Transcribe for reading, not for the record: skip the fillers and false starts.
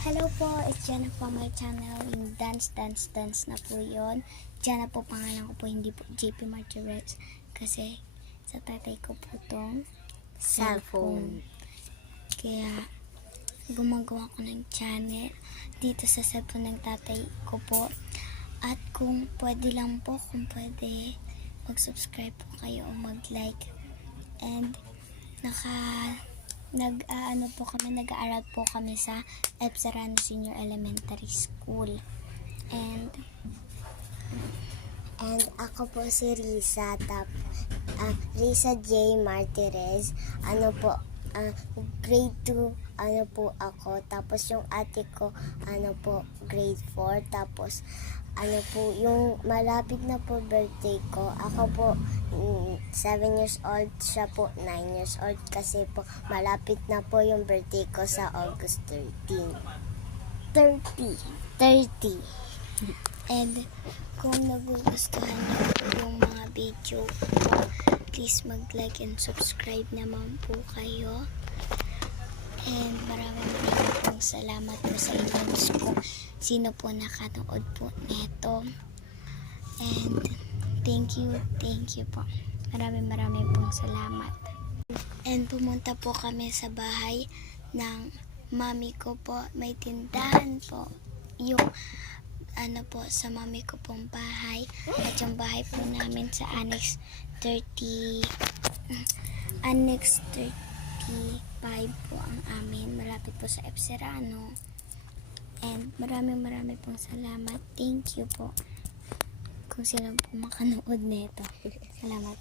Hello po, it's Jana po my channel. Yung dance na po yun. Jana po pangalan ko po, hindi po JP Martirez. Kasi sa tatay ko po tong cellphone. Kaya gumagawa ko ng channel dito sa cellphone ng tatay ko po. At kung pwede lang po, kung pwede mag-subscribe po kayo o mag-like. And nag-aaral po kami sa F. Serrano Senior Elementary School. And ako po si Risa, Risa J. Martirez. Grade 2, po ako. Tapos yung ate ko, grade 4. Tapos, yung malapit na po birthday ko. Ako po, 7 years old. Siya po, 9 years old. Kasi po, malapit na po yung birthday ko sa August 30. And kung nagugustuhan niyo yung mga video ko, please mag-like and subscribe naman po kayo. And maraming pong salamat po sa inyo kung sino po nakanood po neto. And thank you po. Maraming pong salamat. And pumunta po kami sa bahay ng mami ko po. May tindahan po. Yung sa mami ko pong bahay. At yung bahay po namin sa Annex 35 po ang amin. Malapit po sa F. Serrano. And maraming pong salamat. Thank you po. Kung sino po makanood nito. Salamat po.